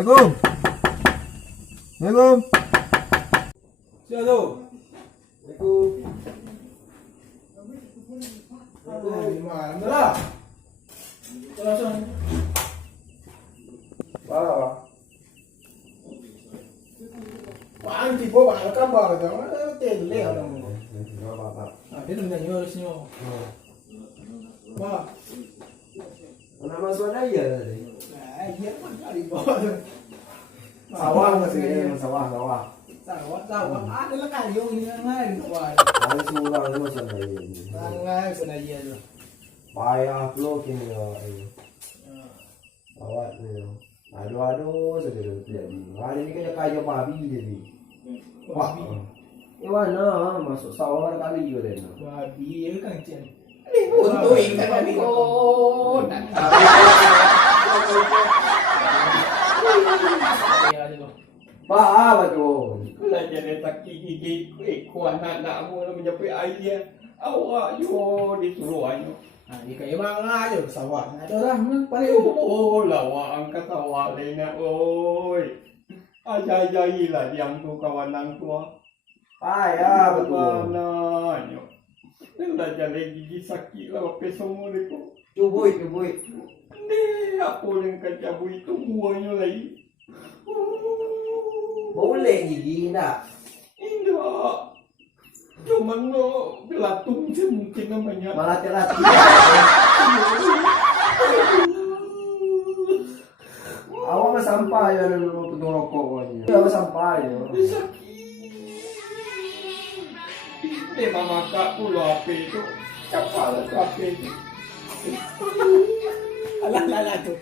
Assalamualaikum. Assalamualaikum. Siapa tu? Assalamualaikum. Mana lah? Langsung. Apa? Bang tipu bang kabar tu. Mana tele orang. Apa? Dia tu nak nyuruh senyum. Wah. Nama suara dia tadi. Dia pun cari bawah. Sawah masih ada sawah. Sawah. Ada lah kayu ni kan. Wah. Ada surang tu macam ni. Sangat senaya tu. Payah pula kini awak ni. Aduh saja terjadi. Hari ni kena kaya babi jadi. Wah. Mana masuk sawah kali juga dah. Babi kan cen. Untuk ikan babi kau. Apa tu? Kalau jadi tak gigi kuat nak mu mencapai air. Awak yo disuruh ayo. Di kayu bang lah je sawah. Ada orang paling Oh, lawak angkat awak lena oi. Ajai-ajailah diam tu kawan nang tua. Payah betul. Mana yo. Dia dah jadi gigi sakit lah apa semua dia tu. Cubui. Ni apa yang kerja itu buahnya lagi. Boleh gigi nak. Indah. Cuma no belatung je mungkin namanya. Malah terlatih. Awak mah sampai ya dulu penuh rokok ni. Awak sampai ya. Sakit. Memang makak pula apa itu. Siapa lah tu apa itu. Alah tu.